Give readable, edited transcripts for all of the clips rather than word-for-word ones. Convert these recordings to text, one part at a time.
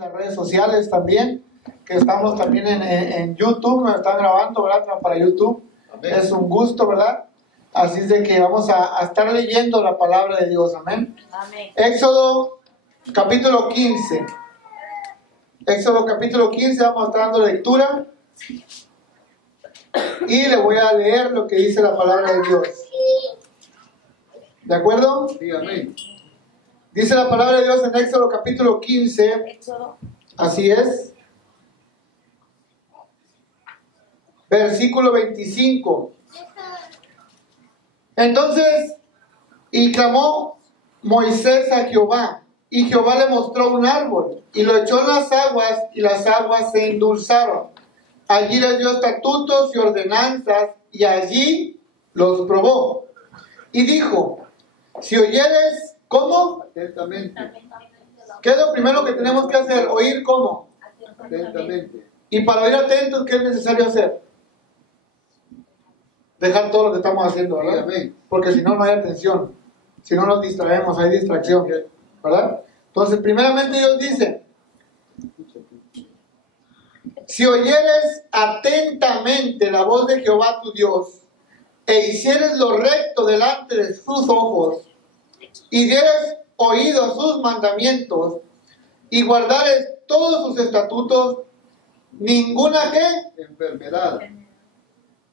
las redes sociales también, que estamos también en YouTube, nos están grabando, ¿verdad? Para YouTube. Amén. Es un gusto, ¿verdad? Así es de que vamos a estar leyendo la palabra de Dios, amén. Amén. Éxodo capítulo 15. Éxodo capítulo 15, vamos a estar dando lectura. Y le voy a leer lo que dice la palabra de Dios. ¿De acuerdo? Sí, amén. Dice la palabra de Dios en Éxodo capítulo 15. Así es. Versículo 25. Entonces, y clamó Moisés a Jehová, y Jehová le mostró un árbol, y lo echó en las aguas, y las aguas se endulzaron. Allí le dio estatutos y ordenanzas, y allí los probó. Y dijo, si oyeres, ¿cómo? Atentamente. ¿Qué es lo primero que tenemos que hacer? Oír, ¿cómo? Atentamente. Y para oír atentos, ¿qué es necesario hacer? Dejar todo lo que estamos haciendo, ¿verdad? Amén. Porque si no, no hay atención. Si no nos distraemos, hay distracción, ¿verdad? Entonces, primeramente Dios dice, si oyeres atentamente la voz de Jehová tu Dios, e hicieres lo recto delante de sus ojos, y dieres oído a sus mandamientos, y guardares todos sus estatutos, ninguna ¿qué? Enfermedad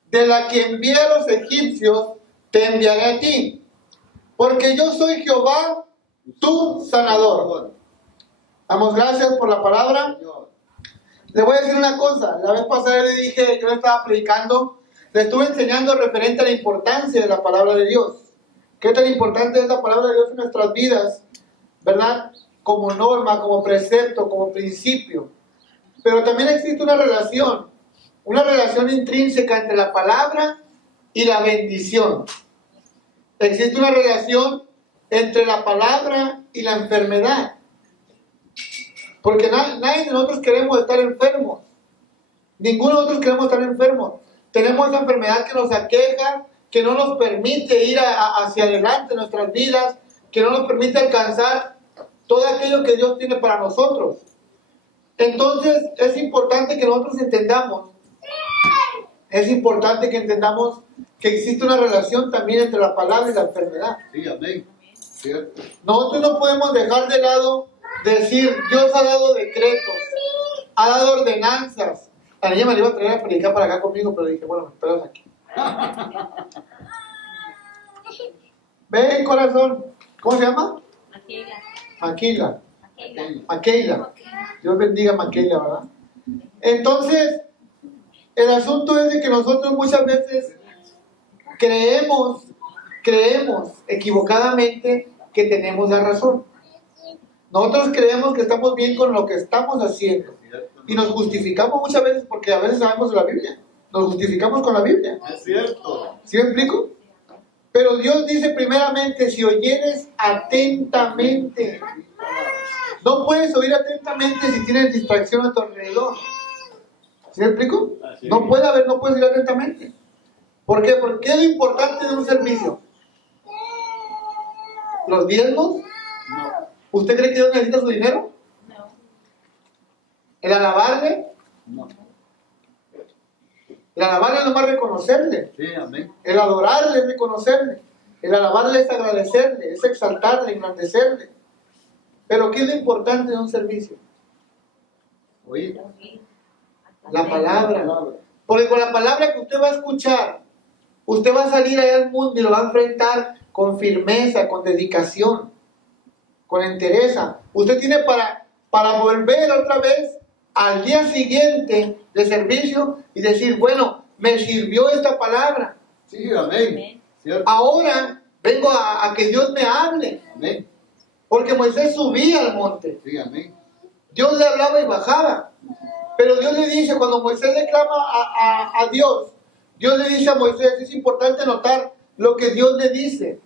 De la que envié a los egipcios, te enviaré a ti, porque yo soy Jehová, tu sanador. Damos gracias por la palabra. Señor. Le voy a decir una cosa. La vez pasada le dije, yo le estaba predicando, le estuve enseñando referente a la importancia de la palabra de Dios. ¿Qué tan importante es la palabra de Dios en nuestras vidas? ¿Verdad? Como norma, como precepto, como principio. Pero también existe una relación intrínseca entre la palabra y la bendición. Existe una relación entre la palabra y la enfermedad. Porque nadie de nosotros queremos estar enfermos. Ninguno de nosotros queremos estar enfermos. Tenemos esa enfermedad que nos aqueja, que no nos permite ir hacia adelante en nuestras vidas, que no nos permite alcanzar todo aquello que Dios tiene para nosotros. Entonces es importante que nosotros entendamos, que existe una relación también entre la palabra y la enfermedad. Sí, amén. Cierto. Nosotros no podemos dejar de lado decir, Dios ha dado decretos, ha dado ordenanzas. A ella me la iba a traer a predicar para acá conmigo, pero dije, bueno, me esperas aquí. Ven, corazón. ¿Cómo se llama? Maquila. Maquila. Dios bendiga a Maquila, ¿verdad? Entonces, el asunto es de que nosotros muchas veces creemos equivocadamente que tenemos la razón. Nosotros creemos que estamos bien con lo que estamos haciendo. Y nos justificamos muchas veces porque a veces sabemos de la Biblia. Nos justificamos con la Biblia. Es cierto. ¿Sí me explico? Pero Dios dice primeramente, si oyeres atentamente. No puedes oír atentamente si tienes distracción a tu alrededor. ¿Sí me explico? No puedes oír atentamente. ¿Por qué? Porque es lo importante de un servicio. ¿Los diezmos? No. ¿Usted cree que Dios necesita su dinero? No. ¿El alabarle? No. El alabarle es nomás reconocerle. Sí, amén. El adorarle es reconocerle. El alabarle es agradecerle, es exaltarle, engrandecerle. Pero ¿qué es lo importante de un servicio? Oír. La palabra. Porque con la palabra que usted va a escuchar, usted va a salir allá al mundo y lo va a enfrentar con firmeza, con dedicación, con entereza. Usted tiene para volver otra vez al día siguiente de servicio y decir, bueno, me sirvió esta palabra. Sí, amén. Cierto. Ahora vengo a que Dios me hable. Amén. Porque Moisés subía al monte. Sí, amén. Dios le hablaba y bajaba. Pero Dios le dice, cuando Moisés le clama a Dios, Dios le dice a Moisés, es importante notar lo que Dios le dice.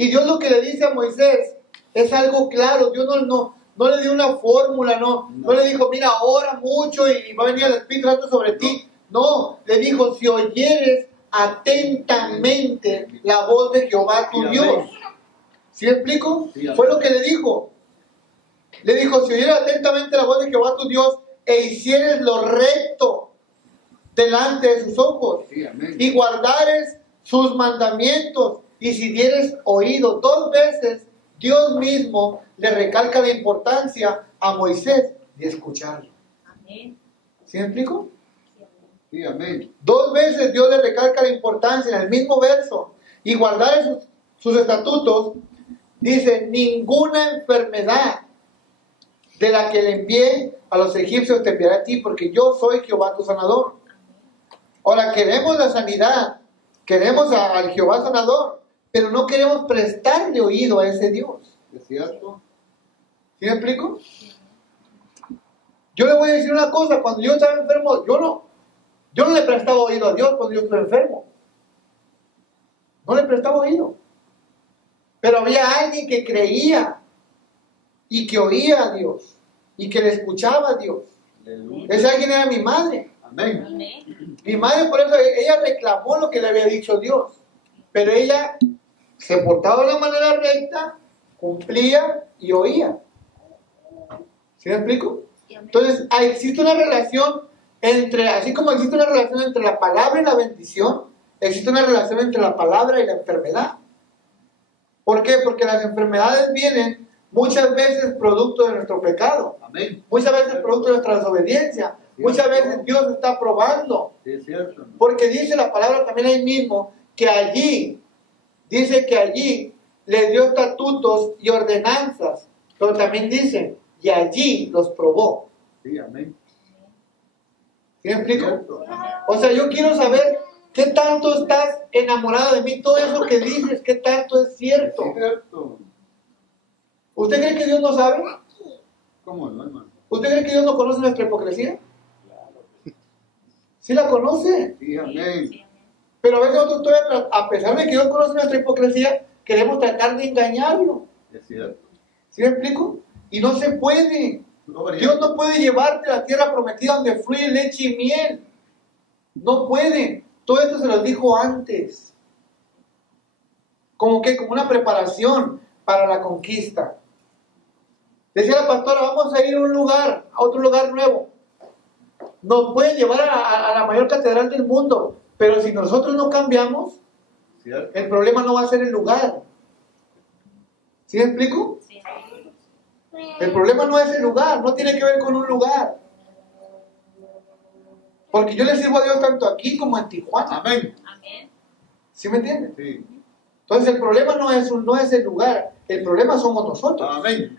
Y Dios lo que le dice a Moisés es algo claro. Dios no le dio una fórmula, no le dijo, mira, ora mucho y va a venir el Espíritu Santo sobre ti. No, le dijo, si oyeres atentamente la voz de Jehová tu Dios. ¿Sí me explico? Sí, amén. Fue lo que le dijo. Le dijo, si oyeres atentamente la voz de Jehová tu Dios e hicieres lo recto delante de sus ojos Sí, amén. y guardares sus mandamientos y si dieres oído. 2 veces Dios mismo le recalca la importancia a Moisés de escucharlo. Amén. ¿Sí me explico? Sí, amén. 2 veces Dios le recalca la importancia en el mismo verso. Y guardar sus estatutos, dice, ninguna enfermedad de la que le envié a los egipcios te enviaré a ti, porque yo soy Jehová tu sanador. Ahora, queremos la sanidad, queremos al Jehová sanador, pero no queremos prestarle oído a ese Dios. ¿Es cierto? ¿Sí me explico? Yo le voy a decir una cosa, cuando yo estaba enfermo, yo no le prestaba oído a Dios cuando yo estuve enfermo. No le prestaba oído. Pero había alguien que creía y que oía a Dios y que le escuchaba a Dios. Aleluya. Ese alguien era mi madre. Amén. Amén. Mi madre, por eso, ella reclamó lo que le había dicho Dios. Pero ella se portaba de la manera recta, cumplía y oía. ¿Sí me explico? Entonces, existe una relación así como existe una relación entre la palabra y la bendición, existe una relación entre la palabra y la enfermedad. ¿Por qué? Porque las enfermedades vienen muchas veces producto de nuestro pecado, Amén. muchas veces producto de nuestra desobediencia, muchas veces Dios está probando. Sí, es cierto. Porque dice la palabra también ahí mismo que dice que allí le dio estatutos y ordenanzas, pero también dice, y allí los probó. Sí, amén. ¿Sí me explico? Cierto. O sea, yo quiero saber qué tanto estás enamorado de mí, todo eso que dices, qué tanto es cierto. Es cierto. ¿Usted cree que Dios no sabe? ¿Cómo no, hermano? ¿Usted cree que Dios no conoce nuestra hipocresía? Sí la conoce. Sí, amén. Pero a veces nosotros todavía, a pesar de que Dios conoce nuestra hipocresía, queremos tratar de engañarlo. Es cierto. ¿Sí me explico? Y no se puede. Gloria. Dios no puede llevarte a la tierra prometida donde fluye leche y miel. No puede. Todo esto se lo dijo antes. Como una preparación para la conquista. Decía la pastora, vamos a ir a otro lugar nuevo. Nos pueden llevar a la mayor catedral del mundo, pero si nosotros no cambiamos, ¿Cierto? el problema no va a ser el lugar. ¿Sí me explico? Sí. El problema no es el lugar, no tiene que ver con un lugar. Porque yo le sirvo a Dios tanto aquí como en Tijuana. Amén. Amén. ¿Sí me entienden? Sí. Entonces el problema no es el lugar, el problema somos nosotros. Amén.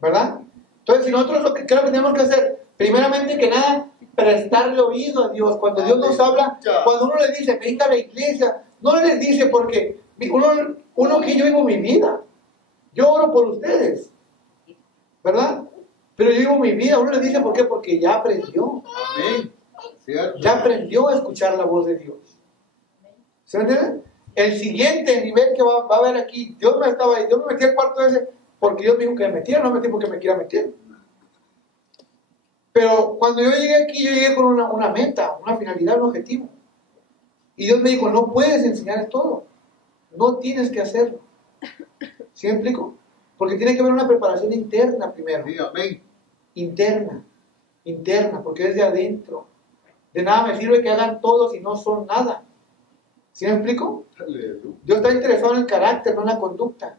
¿Verdad? Entonces si nosotros lo que creo que tenemos que hacer, primeramente que nada, prestarle oído a Dios. Cuando Dios nos habla, cuando uno le dice, venga a la iglesia, no les dice porque uno que yo vivo mi vida. Yo oro por ustedes. ¿Verdad? Pero yo vivo mi vida. Uno le dice, ¿por qué? Porque ya aprendió. Amén. ¿Cierto? Ya aprendió a escuchar la voz de Dios. ¿Se me entiende? El siguiente nivel que va a haber aquí, Dios me metí al cuarto ese porque Dios me dijo que me metiera, no me metí porque me quiera meter. Pero cuando yo llegué aquí, yo llegué con una meta, una finalidad, un objetivo. Y Dios me dijo, no puedes enseñar todo. No tienes que hacerlo. ¿Sí me explico? Porque tiene que haber una preparación interna primero. Sí, amén. Interna, porque es de adentro. De nada me sirve que hagan todo si no son nada. ¿Sí me explico? Aleluya. Dios está interesado en el carácter, no en la conducta.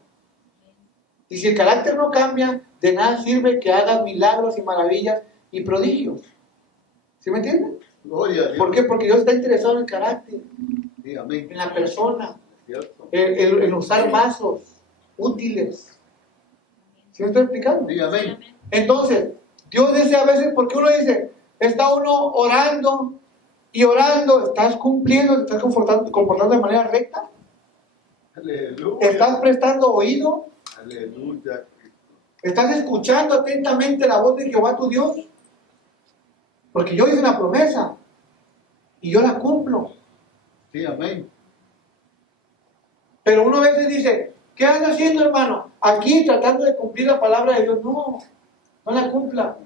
Y si el carácter no cambia, de nada sirve que hagas milagros y maravillas y prodigios. ¿Sí me entienden? Gloria a Dios. ¿Por qué? Porque Dios está interesado en el carácter, Sí, amén. en la persona, ¿Cierto? en usar vasos útiles. ¿Sí me estoy explicando? Sí, amén. Entonces, Dios dice a veces, porque uno dice, está uno orando y orando, ¿estás cumpliendo, te estás comportando de manera recta? Aleluya. ¿Estás prestando oído? Aleluya. ¿Estás escuchando atentamente la voz de Jehová tu Dios? Porque yo hice una promesa y yo la cumplo. Sí, amén. Pero uno a veces dice, ¿qué anda haciendo, hermano? Aquí tratando de cumplir la palabra de Dios. No la cumpla.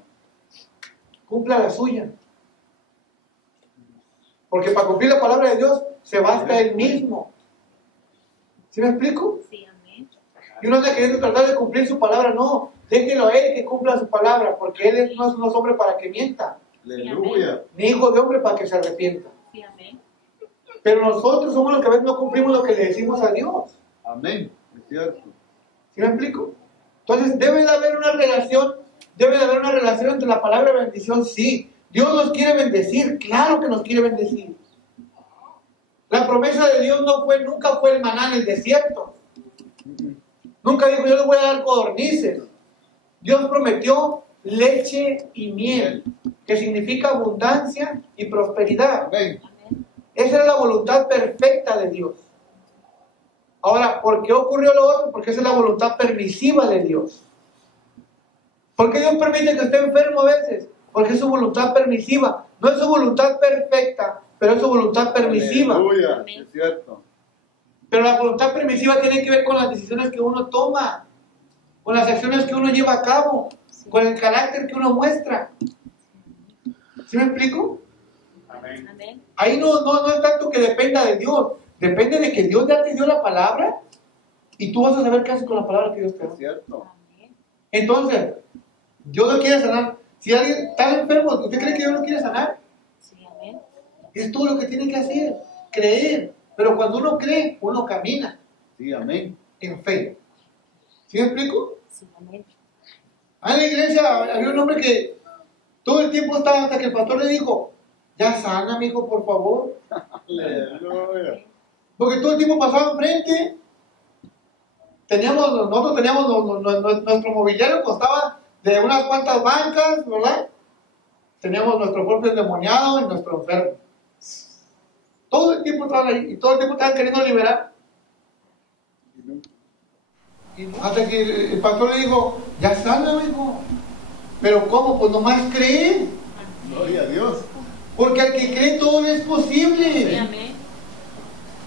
Cumpla la suya. Porque para cumplir la palabra de Dios se basta él mismo. ¿Sí me explico? Sí, amén. Y uno anda queriendo tratar de cumplir su palabra. No, déjelo a él que cumpla su palabra, porque él no es un hombre para que mienta, Aleluya. ni hijo de hombre para que se arrepienta. Sí, amén. Pero nosotros somos los que a veces no cumplimos lo que le decimos a Dios. Amén. Es cierto. ¿Sí me explico? Entonces debe de haber una relación entre la palabra y bendición, sí. Dios nos quiere bendecir, claro que nos quiere bendecir. La promesa de Dios nunca fue el maná en el desierto. Nunca dijo, yo les voy a dar codornices. Dios prometió leche y miel, que significa abundancia y prosperidad. Amén. Amén. Esa era la voluntad perfecta de Dios. Ahora, ¿por qué ocurrió lo otro? Porque esa es la voluntad permisiva de Dios. ¿Por qué Dios permite que esté enfermo a veces? Porque es su voluntad permisiva. No es su voluntad perfecta, pero es su voluntad permisiva. Aleluya. Es cierto. Pero la voluntad permisiva tiene que ver con las decisiones que uno toma, con las acciones que uno lleva a cabo, con el carácter que uno muestra. ¿Sí me explico? Amén. Amén. Ahí no es tanto que dependa de Dios. Depende de que Dios ya te dio la palabra y tú vas a saber qué haces con la palabra que Dios te da. Es cierto. Amén. Entonces, Dios lo quiere sanar. Si alguien está enfermo, ¿usted cree que Dios lo quiere sanar? Sí, amén. Es todo lo que tiene que hacer, creer. Pero cuando uno cree, uno camina Sí, amén. en fe. ¿Sí me explico? Sí, amén. En la iglesia había un hombre que todo el tiempo estaba hasta que el pastor le dijo, ya sana, mijo, por favor. Aleluya. Porque todo el tiempo pasaba enfrente. Nosotros teníamos nuestro mobiliario, costaba de unas cuantas bancas, ¿verdad? Teníamos nuestro propio endemoniado y nuestro enfermo. Todo el tiempo estaban ahí y todo el tiempo estaban queriendo liberar. Y hasta que el pastor le dijo, ya sana, mijo. Pero ¿cómo? Pues nomás creer. Gloria a Dios. Porque al que cree todo le es Sí, posible. amén.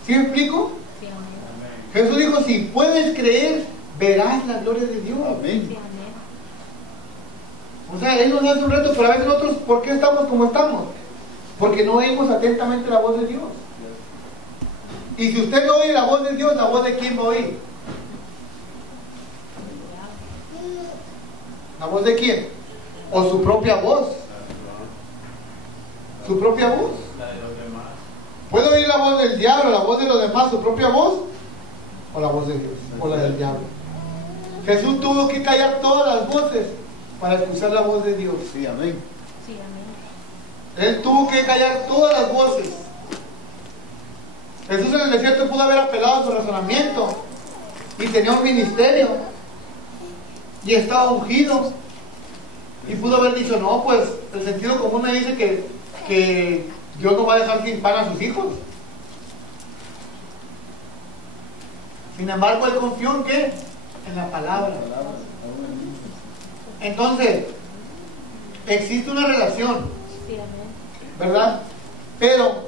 ¿Sí me explico? Sí, amén. Jesús dijo, si puedes creer, verás la gloria de Dios. Sí, Amén. amén. O sea, Él nos hace un reto, pero a veces nosotros, ¿por qué estamos como estamos? Porque no oímos atentamente la voz de Dios. Y si usted no oye la voz de Dios, ¿la voz de quién va a oír? ¿La voz de quién? ¿O su propia voz? ¿Su propia voz? La de los demás. ¿Puede oír la voz del diablo, la voz de los demás, su propia voz? ¿O la voz de Dios? ¿O la del diablo? Jesús tuvo que callar todas las voces para escuchar la voz de Dios. Sí, amén. Sí, amén. Él tuvo que callar todas las voces. Jesús en el desierto pudo haber apelado a su razonamiento y tenía un ministerio y estaba ungido y pudo haber dicho, no, pues el sentido común me dice que Dios no va a dejar sin pan a sus hijos. Sin embargo, él confió en ¿qué? En la palabra. Entonces, existe una relación, Sí, amén. ¿verdad? Pero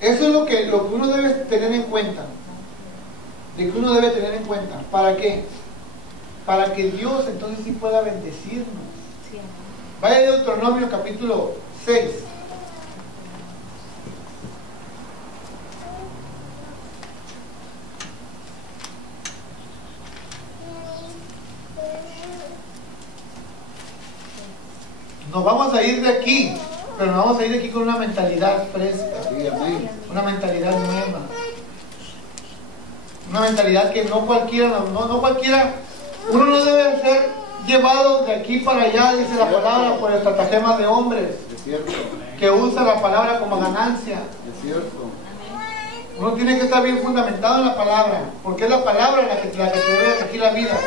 eso es lo que uno debe tener en cuenta. De que uno debe tener en cuenta. ¿Para qué? Para que Dios entonces sí pueda bendecirnos. Sí, amén. Vaya a Deuteronomio capítulo 6. Nos vamos a ir de aquí, pero nos vamos a ir de aquí con una mentalidad fresca, Sí, amén. una mentalidad nueva, una mentalidad que no cualquiera, no cualquiera, uno no debe ser llevado de aquí para allá, dice la palabra, por estratagemas de hombres, Es cierto. que usa la palabra como ganancia. Es cierto. Uno tiene que estar bien fundamentado en la palabra, porque es la palabra la que te debe regir la vida,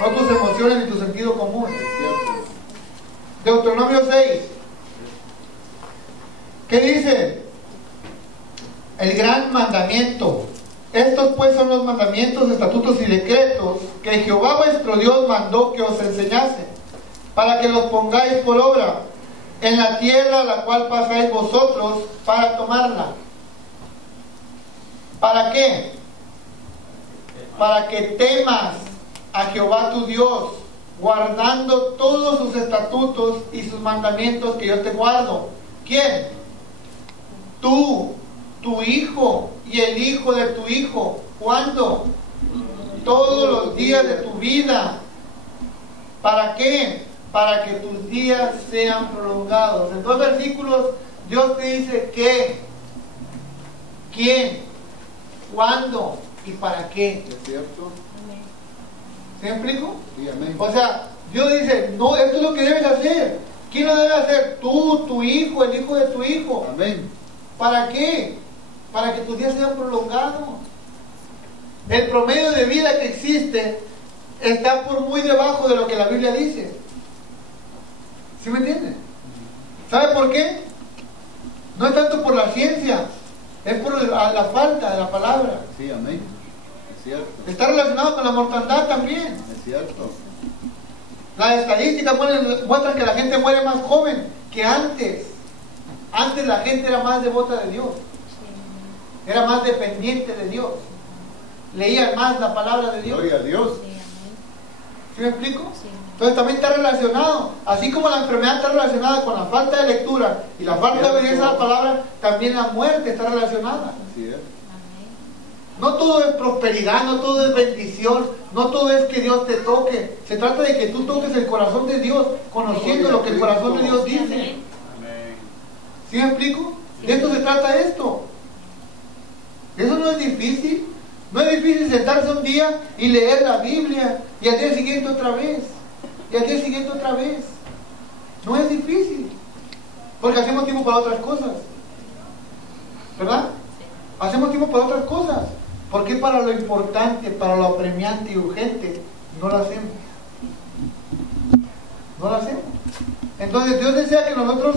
no tus emociones ni tu sentido común. Es cierto. Deuteronomio 6. ¿Qué dice? El gran mandamiento. Estos pues son los mandamientos, estatutos y decretos que Jehová vuestro Dios mandó que os enseñase, para que los pongáis por obra en la tierra a la cual pasáis vosotros para tomarla. ¿Para qué? Para que temas a Jehová tu Dios, guardando todos sus estatutos y sus mandamientos que yo te guardo. ¿Quién? Tú, tu hijo y el hijo de tu hijo. ¿Cuándo? todos los días de tu vida. ¿Para qué? Para que tus días sean prolongados. En 2 versículos Dios te dice qué, quién, cuándo y para qué. ¿Es cierto? Amén. ¿Sí me explico? Sí, amén. O sea, Dios dice, no, esto es lo que debes hacer. ¿Quién lo debe hacer? Tú, tu hijo, el hijo de tu hijo. Amén. ¿Para qué? Para que tus días sean prolongados. El promedio de vida que existe está por muy debajo de lo que la Biblia dice. ¿Sí me entienden? ¿Sabe por qué? No es tanto por la ciencia, es por la falta de la palabra. Sí, amén. Es cierto. Está relacionado con la mortandad también. Es cierto. Las estadísticas muestran que la gente muere más joven que antes. Antes la gente era más devota de Dios, Sí, era más dependiente de Dios, leía más la palabra de Dios. Gloria a Dios. amén. ¿Sí me explico? Sí. Entonces también está relacionado, así como la enfermedad está relacionada con la falta de lectura y la falta de obediencia a la palabra, también la muerte está relacionada. Así es. Amén. No todo es prosperidad, no todo es bendición, no todo es que Dios te toque. Se trata de que tú toques el corazón de Dios, conociendo lo que el corazón de Dios dice. Amén. Amén. ¿Sí me explico? De esto se trata esto. Eso no es difícil. No es difícil sentarse un día y leer la Biblia y al día siguiente otra vez. Y al día siguiente otra vez. No es difícil. Porque hacemos tiempo para otras cosas. ¿Verdad? Hacemos tiempo para otras cosas. ¿Por qué para lo importante, para lo apremiante y urgente, no lo hacemos? No lo hacemos. Entonces Dios desea que nosotros,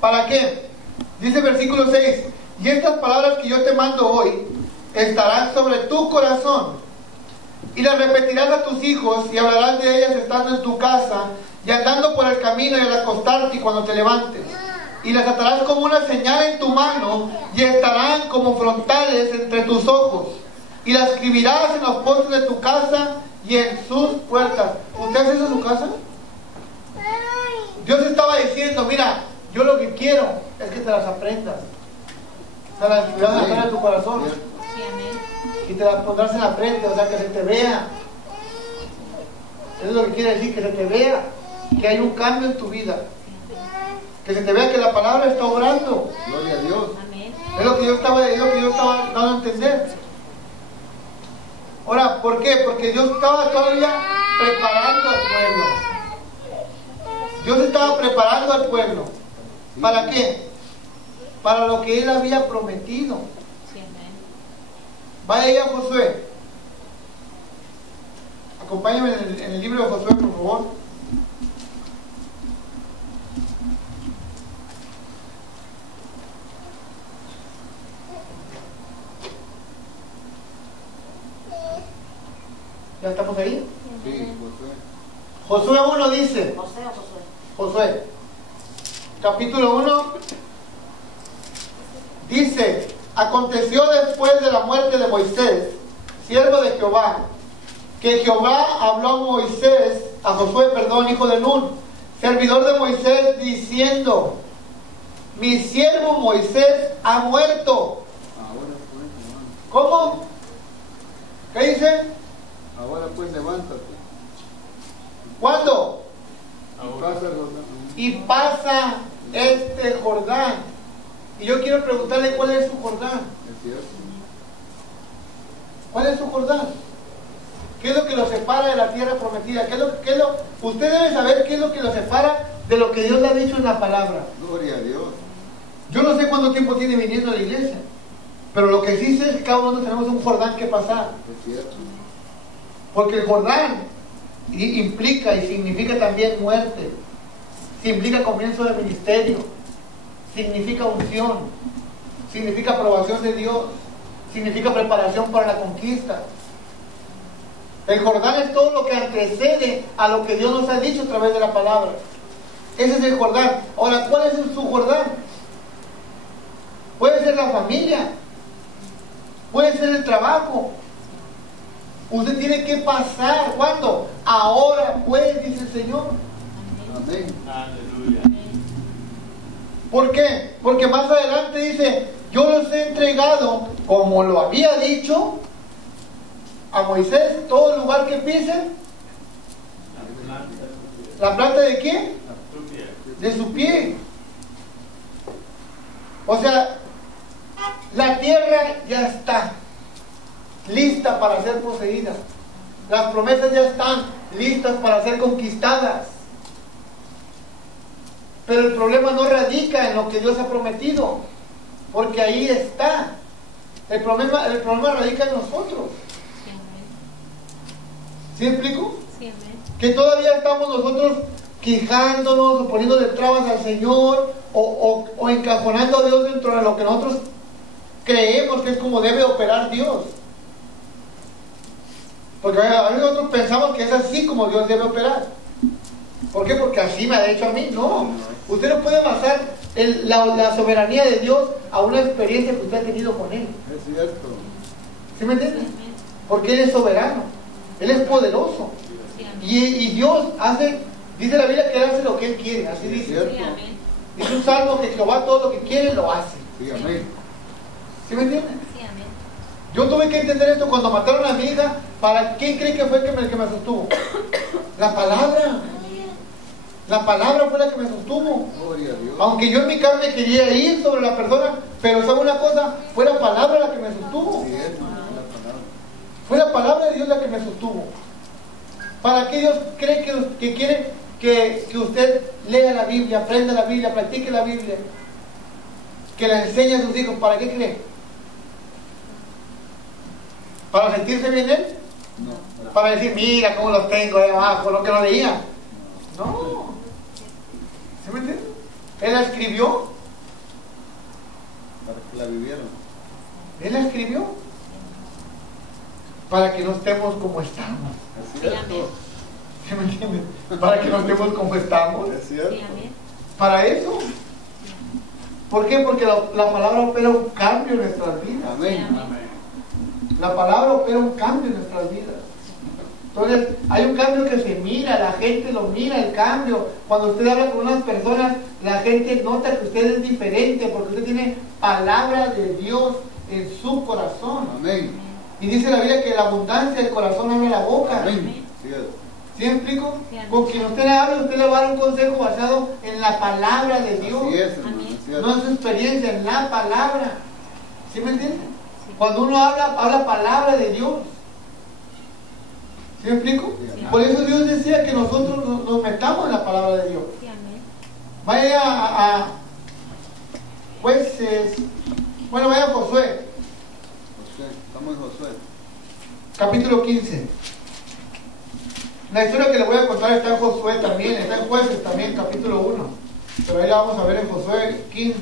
¿para qué? Dice el versículo 6, y estas palabras que yo te mando hoy estarán sobre tu corazón, y las repetirás a tus hijos, y hablarás de ellas estando en tu casa, y andando por el camino, y al acostarte y cuando te levantes. Y las atarás como una señal en tu mano, y estarán como frontales entre tus ojos. Y las escribirás en los postes de tu casa y en sus puertas. ¿Usted hace eso en su casa? Dios estaba diciendo, mira, yo lo que quiero es que te las aprendas. Te las escribirás en tu corazón. Sí, amén. Y te las pondrás en la frente, o sea, que se te vea. Eso es lo que quiere decir, que se te vea, que hay un cambio en tu vida. Que se te vea que la palabra está obrando. Gloria a Dios. Amén. Es lo que yo estaba dando a entender. Ahora, ¿por qué? Porque Dios estaba todavía preparando al pueblo. Dios estaba preparando al pueblo. ¿Para qué? Para lo que Él había prometido. Sí, amén. Vaya ahí a Josué. Acompáñame en el libro de Josué, por favor. ¿Ya estamos ahí? Sí, Josué. Josué 1 dice, José o Josué. Josué, capítulo 1, dice, aconteció después de la muerte de Moisés, siervo de Jehová, que Jehová habló a Josué, hijo de Nun, servidor de Moisés, diciendo, mi siervo Moisés ha muerto. Ahora pues, levántate. ¿Cómo? ¿Qué dice? Ahora pues, levántate. ¿Cuándo? Pasa, Jordán. Y pasa este Jordán. Y yo quiero preguntarle cuál es su Jordán. Es cierto. ¿Cuál es su Jordán? ¿Qué es lo que lo separa de la tierra prometida? Usted debe saber qué es lo que lo separa de lo que Dios le ha dicho en la palabra. Gloria a Dios. Yo no sé cuánto tiempo tiene viniendo a la iglesia, pero lo que sí sé es que cada uno tenemos un Jordán que pasar. Es cierto. Porque el Jordán implica y significa también muerte, significa comienzo de ministerio, significa unción, significa aprobación de Dios, significa preparación para la conquista. El Jordán es todo lo que antecede a lo que Dios nos ha dicho a través de la palabra. Ese es el Jordán. Ahora, ¿cuál es su Jordán? Puede ser la familia, puede ser el trabajo. Usted tiene que pasar. ¿Cuándo? Ahora pues, dice el Señor. Amén. Aleluya. ¿Por qué? Porque más adelante dice, yo los he entregado, como lo había dicho, a Moisés, todo lugar que pise, ¿la planta de quién? De su pie. O sea, la tierra ya está lista para ser poseída. Las promesas ya están listas para ser conquistadas. Pero el problema no radica en lo que Dios ha prometido, porque ahí está. El problema radica en nosotros. ¿Sí me explico? Sí, amén. Que todavía estamos nosotros quejándonos o poniéndole trabas al Señor o encajonando a Dios dentro de lo que nosotros creemos que es como debe operar Dios. Porque a veces nosotros pensamos que es así como Dios debe operar. ¿Por qué? Porque así me ha hecho a mí. No. Usted no puede basar la soberanía de Dios a una experiencia que usted ha tenido con Él. Es cierto. ¿Sí me entiende? Porque Él es soberano. Él es poderoso. Sí, amén. Y Dios hace, dice la Biblia que Él hace lo que Él quiere. Así Es dice. cierto. Sí, amén. Dice un salmo que Jehová todo lo que quiere lo hace. Sí, amén. ¿Sí me entiende? Sí, amén. Yo tuve que entender esto cuando mataron a mi hija. ¿Para quién cree que fue el que me sostuvo? La palabra. La palabra fue la que me sostuvo. Gloria a Dios. Aunque yo en mi carne quería ir sobre la persona, pero ¿sabe una cosa? Fue la palabra la que me sostuvo. Sí, hermano, la palabra. Fue la palabra de Dios la que me sostuvo. ¿Para qué Dios cree que quiere que usted lea la Biblia, aprenda la Biblia, practique la Biblia? Que la enseñe a sus hijos. ¿Para qué cree? ¿Para sentirse bien él? No, Para decir, mira cómo los tengo ahí abajo, lo que no leía. No. ¿Sí me entiende? Él la escribió. para que la vivieran. Él la escribió. Para que no estemos como estamos. Es Sí, amén. cierto. ¿Sí me entiende? Para que no estemos como estamos. Es cierto. Sí, amén. Para eso. ¿Por qué? Porque la palabra opera un cambio en nuestras vidas. Amén. La palabra opera un cambio en nuestras vidas. Entonces, hay un cambio que se mira, la gente lo mira, el cambio. Cuando usted habla con unas personas, la gente nota que usted es diferente porque usted tiene palabra de Dios en su corazón. Amén. Y dice la Biblia que la abundancia del corazón abre la boca. Amén. Cierto. ¿Sí me explico? Sí, amén. Con quien usted le hable, usted le va a dar un consejo basado en la palabra de Dios. Así es, hermano. Amén. Es cierto. No en su experiencia, en la palabra. ¿Sí me entiende? Sí. Cuando uno habla palabra de Dios. ¿Sí me explico? Sí. Por eso Dios decía que nosotros nos metamos en la palabra de Dios. Sí, amén. Vaya a Jueces, bueno, vaya a Josué, Josué. Estamos en Josué. capítulo 15. La historia que le voy a contar está en Josué también, está en Jueces también, capítulo 1. Pero ahí la vamos a ver en Josué 15.